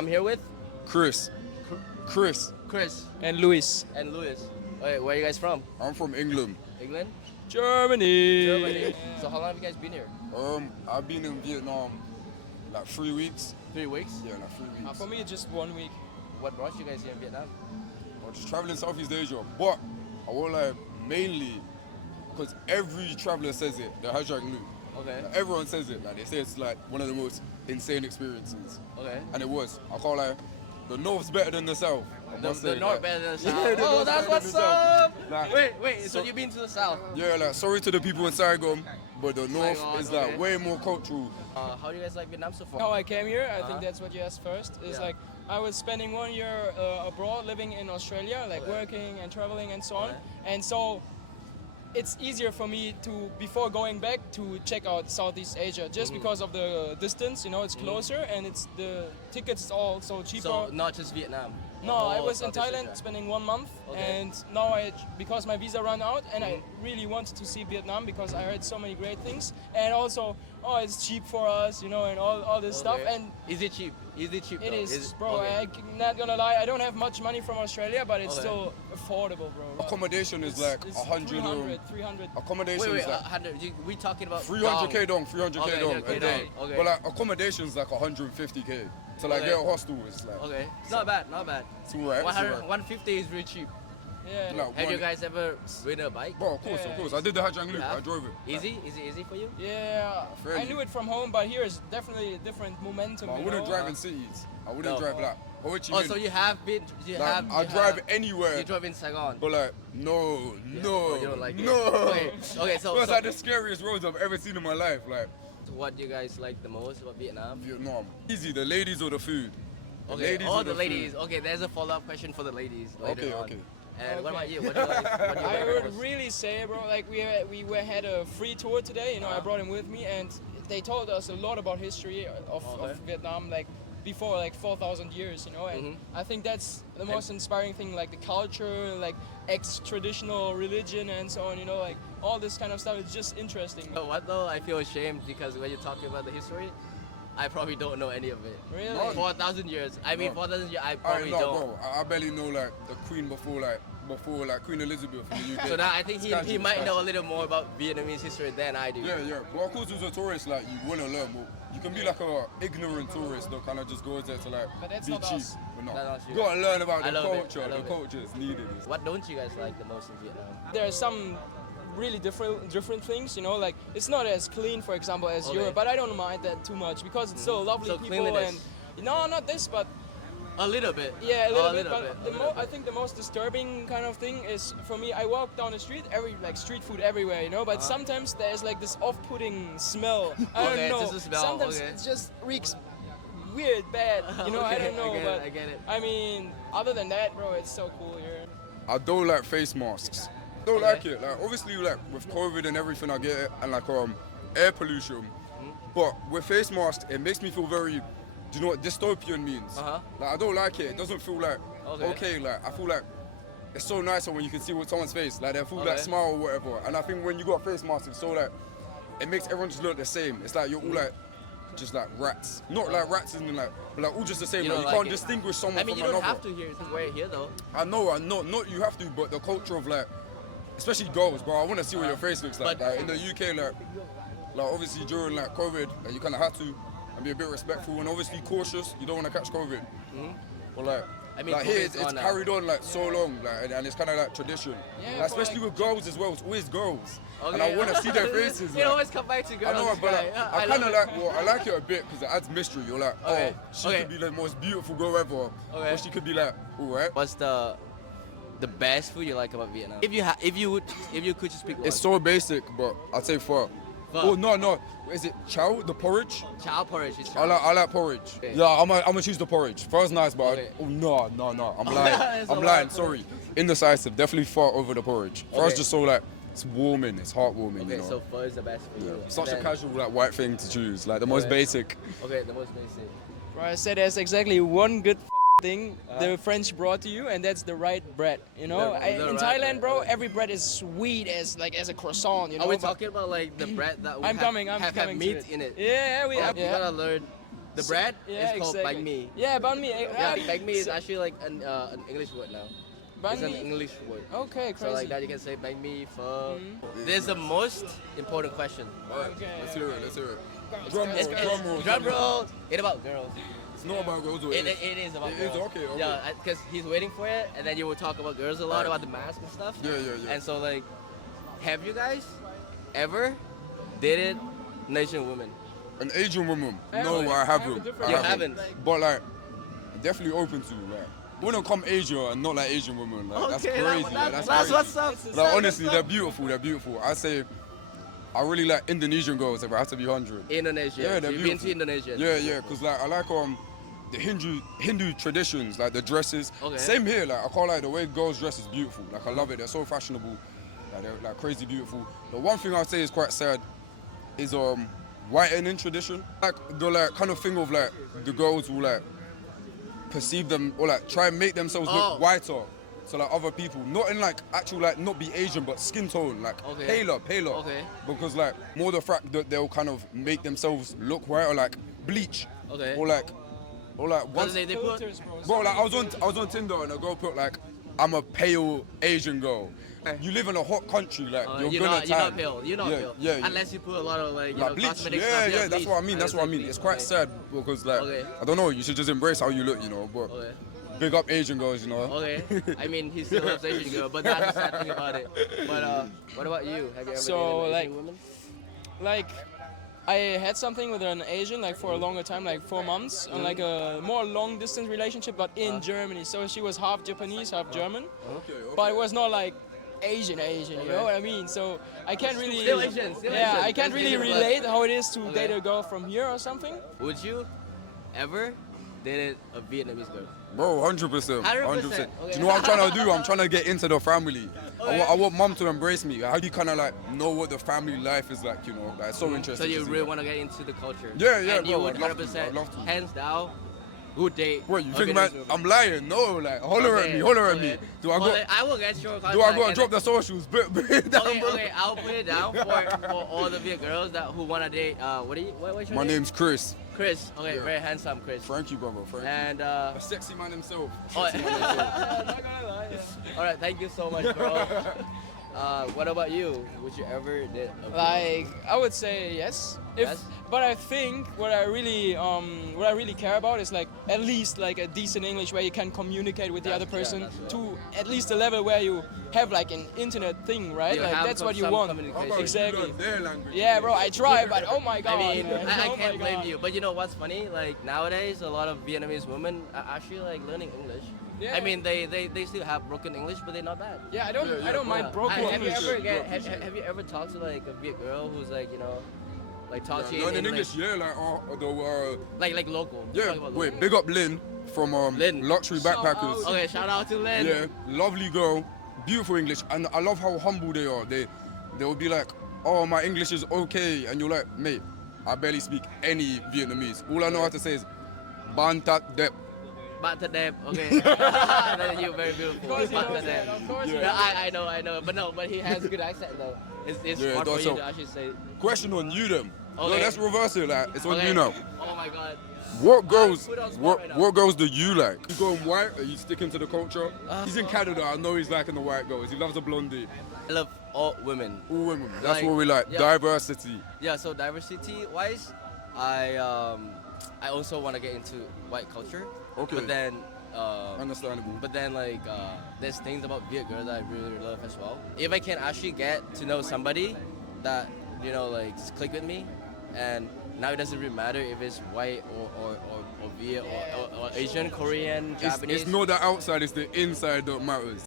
I'm here with Chris. Chris. Chris And Luis. and Louis. Wait, where are you guys from? I'm from England. England? Germany. Germany. So how long have you guys been here? I've been in Vietnam like 3 weeks. 3 weeks? Yeah, like 3 weeks. For me, just 1 week. What brought you guys here in Vietnam? I'm just traveling Southeast Asia, but I won't lie, mainly because every traveler says it. The hashtag Lu. Okay. Like, everyone says it. Like they say it's like one of the most insane experiences, Okay. and it was. I can't lie. The north's better than the south. I must The say, north like, better than the yeah, south. the Oh, north's that's better what's than the south. up. Like, Wait. So you've been to the south? Yeah, like sorry to the people in Saigon, but the north Saigon, is like okay. way more cultural. How do you guys like Vietnam so far? How I came here, I Uh-huh. think that's what you asked first. Is Yeah. like I was spending 1 year abroad, living in Australia, like Okay. working and traveling and so on. Okay. And so it's easier for me to, before going back, to check out Southeast Asia, just because of the distance. You know, it's closer and it's the tickets is all so cheaper. So not just Vietnam. No, Oh, I was in Southeast Thailand Asia. spending 1 month, Okay. and now because my visa ran out, and I really wanted to see Vietnam because I heard so many great things, and also, it's cheap for us, you know, and all this stuff, Okay. and Is it cheap? Is it cheap? it though? is, bro. Okay. I'm not gonna lie, I don't have much money from Australia, but it's Okay. still affordable, bro. Accommodation is like It's 100 300. Accommodation Wait, is like 100. We talking about 300k dong, 300k Okay, dong okay, a day. dong, okay. But like accommodation's like 150k. So like Okay. get a hostel is like Okay, it's not bad, not bad. it's alright. 100, 150 is really cheap. Yeah. Like, Have you one- guys ever ridden a bike? Bro, of course, Yeah. of course. I did the Hajang Loop. Yeah. I drove it. Easy? Is it easy for you? Yeah, Fairly. I knew it from home, but here is definitely a different momentum. But I you wouldn't know? drive in cities. I wouldn't No. drive like Ho Chi Oh, Minh. so you have been? You Like, have? I you drive have- anywhere. You drove in Saigon. But like, no, Oh, you don't like it? no. Okay, so, Bro, it's so like the scariest roads I've ever seen in my life. Like what do you guys like the most about Vietnam? Vietnam. Easy, the ladies or the food. The Okay, ladies oh, or the food. ladies. Okay, there's a follow-up question for the ladies later Okay, on. okay. And what Okay. about you? What do you like? What do you I like would most? really say, bro, like had a free tour today. You know, I brought him with me, and they told us a lot about history of Okay. Vietnam, like before like 4,000 years. You know, and I think that's the most inspiring thing, like the culture, like ex-traditional religion, and so on. You know, like all this kind of stuff is just interesting. You know what though? I feel ashamed because when you're talking about the history, I probably don't know any of it. Really? No. 4,000 years. I mean, No. 4,000 years. I I probably know, don't. bro. I barely know like the Queen before Queen Elizabeth in the UK. So now I think It's he might catchy. know a little more about Vietnamese history than I do. Yeah, yeah. But of course, as a tourist, like you wanna learn more. You can be like a ignorant tourist that kind of just goes there to like But that's be not cheap. us. But no, That's not you you. gotta learn about I the love it. culture. I love The it. culture is needed. What don't you guys like the most in Vietnam? There are some really different things, you know, like it's not as clean, for example, as Okay. Europe, but I don't mind that too much because it's so lovely So people cleanliness. and no, not this, but A little bit. yeah, a little bit. little But bit. the I think the most disturbing kind of thing is for me. I walk down the street, street food everywhere, you know. But sometimes there's like this off-putting smell. I Okay, don't know. it's just a smell, Sometimes okay. it just reeks weird, bad. You know, I Okay, don't know, I get but it, I get it. I mean, other than that, bro, it's so cool here. I don't like face masks. Don't Okay. like it. Like obviously, like with COVID and everything, I get it, and like air pollution. But with face masks, it makes me feel very. Do you know what dystopian means? Uh-huh. Like I don't like it. It doesn't feel like Okay. okay. Like I feel like it's so nicer when you can see what someone's face. Like they feel like Okay. smile or whatever. And I think when you got a face mask, it's so like it makes everyone just look the same. It's like you're all like. Just like rats, not like rats in like, but like all just the same. You Like, don't you like can't it. distinguish someone I mean, from you don't another. have to wear it here though. I know, not you have to, but the culture of like, especially girls, bro. I want to see what your face looks like. But- Like in the UK, like obviously during like COVID, like, you kind of have to and be a bit respectful and obviously cautious. You don't want to catch COVID. But like, I mean, like here COVID's it's on now. carried on like so long, like, and it's kind of like tradition. Yeah, Like, but, especially like- with girls as well. It's always girls, and Okay. I want to see their faces. You like. always come back to girls. I know, but like, yeah, I love kind of it. like. Well, I like it a bit because it adds mystery. You're like, Okay. oh, she Okay. could be the most beautiful girl ever, Okay. or she could be like, all right. What's the best food you like about Vietnam? If you could just pick one. It's so basic, but I'd say pho. Pho. Oh no, is it chow? The porridge? chow porridge. It's I like porridge. Okay. Yeah, I'm gonna choose the porridge. Pho's nice, but Okay. oh no, I'm lying. It's a I'm lot lying. of Sorry, indecisive. Definitely pho over the porridge. Pho's Okay. just so like it's warming, it's heartwarming. Okay, you know. so pho is the best for you. Such a Then- casual like white thing to choose, like the most Okay. basic. Okay, the most basic. Bro, I said there's exactly one good f***ing thing the French brought to you, and that's the right bread. You know, The in right Thailand, bread, bro, okay. every bread is sweet as a croissant. You know. Are we but- talking about like the bread that we I'm have, coming. I'm have coming. to meat it. in it? Yeah, You gotta learn The bread Yeah, is called exactly. banh mi. Yeah, banh mi. Yeah, banh mi is actually like an English word now. Banh It's an mi. English word. Okay, So like crazy. that you can say banh mi, pho. Mm-hmm. There's the most important question. Alright, Okay. let's hear it. Let's hear it. Drum roll. It's, Drum roll. drum roll. It's about girls. It's not about girls. Or It is about It girls. is, okay, okay. Yeah, because he's waiting for it, and then you will talk about girls a lot, Right. about the mask and stuff. Yeah, yeah, yeah. And so like, have you guys ever dated an Asian woman? An Asian woman? I No, haven't. I I haven't. have a different- You I haven't? But like, definitely open to like. Wouldn't come Asia and not like Asian women. Like, that's crazy. Like, that's crazy. what's up. Like honestly, they're beautiful. They're beautiful. I say, I really like Indonesian girls. If I have to be 100. Indonesia. Yeah, So they're you've been to beautiful. Indonesia. Yeah, yeah. Cause like I like the Hindu traditions, like the dresses. Okay. Same here. Like I can't like the way girls dress is beautiful. Like I love it. They're so fashionable. Like they're like crazy beautiful. The one thing I'd say is quite sad is whitening tradition. Like the like kind of thing of like the girls will like perceive them or like try and make themselves Oh. look whiter. So like other people, not in like actual like not be Asian but skin tone, like Okay. paler. Okay. Because like more the fact that they'll kind of make themselves look white or like bleach. Okay. Or like Because once they put. Filters, bro. bro, like I was on Tinder and a girl put like I'm a pale Asian girl. You live in a hot country, like You're gonna not tan. pale. You're not yeah, pale. Yeah, Unless you put a lot of like, like bleach. cosmetic Yeah, stuff. yeah, that's bleach. what I mean. That's what I mean. bleach. It's quite Okay. sad because like Okay. I don't know. You should just embrace how you look, you know. But Okay. big up Asian girls, you know. Okay. I mean, he still loves Asian girl, but that's the sad thing about it. But what about you? Have you ever So, dated an like- Asian woman? Like, I had something with an Asian like for a longer time, like 4 months, on like a more long distance relationship, but in Germany. So she was half Japanese, half German, Okay, okay. but it was not like Asian, you know what I mean? So I can't really, Still Asian, still yeah, Asian. I can't That's really Asian, but- relate how it is to Okay. date a girl from here or something. Would you ever date a Vietnamese girl? Bro, 100%. 100%. Do you know what I'm trying to do? I'm trying to get into the family. Okay. I want mom to embrace me. How do you kind of like know what the family life is like, you know? Like, it's so interesting. So you to see really that. want to get into the culture? Yeah, yeah, And you bro, would I'd love to, 100%, I'd love to. hands down, would date. Wait, you a think man, Vietnamese woman? I'm lying? No, like, holler at Okay, me, holler at okay. me. Do I Well, go? I will get your contact. Do I go and and- drop the socials? Bit down, Okay, bro. okay, I'll put it down for all the Viet girls that who wanna date. What's your My name? name's Chris. Chris. Okay, Yeah. very handsome, Chris. Thank you, brother. Thank you. And A sexy man himself. oh, Not gonna lie, yeah. all right, thank you so much, bro. What about you? Would you ever date a Like I would say yes. Yes? But I think what I really care about is like at least like a decent English where you can communicate with the other That's- yeah, person that's to at least a level where you have like an internet thing, right? You like have that's what you some want. communication. How about Exactly. you learn their language? Yeah, bro, I try, but oh my god. I mean, man. I Oh my can't blame God. you. But you know what's funny? Like nowadays, a lot of Vietnamese women are actually like learning English. Yeah. I mean, they still have broken English, but they're not bad. Yeah, I Yeah, don't mind Yeah. broken Have you English. ever have you ever talked to like a Viet girl who's like like talk to you Learning in English, yeah, like like local? yeah. Talk about Wait, local. big up Lynn from Lynn. Luxury Shout Backpackers. out. Okay, shout out to Lynn. Yeah, lovely girl, beautiful English, and I love how humble they are. They will be like, oh, my English is okay, and you're like, mate, I barely speak any Vietnamese. All I know how to say is Ban Tat Dep. But to them, okay. Then you're very beautiful. Of course he But to knows that, them. of course he Yeah, knows I know. But no, but he has a good accent though. It's Yeah, hard for that's you so- to actually say. Question on you then. No, Okay. let's reverse it. Like it's on Okay. you now. Oh my god. What girls? put on spot right now. What girls do you like? You going white? Or you sticking to the culture? Uh, He's in Canada. I know he's liking the white girls. He loves a blondie. I love all women. All women. That's Like, what we like. yeah. Diversity. Yeah, so diversity wise, I also want to get into white culture. Okay. But then Understandable. like there's things about Viet girls that I really love as well. If I can actually get to know somebody that like click with me, and now it doesn't really matter if it's white or Viet or Asian, Korean, Japanese. It's not the outside. It's the inside that matters.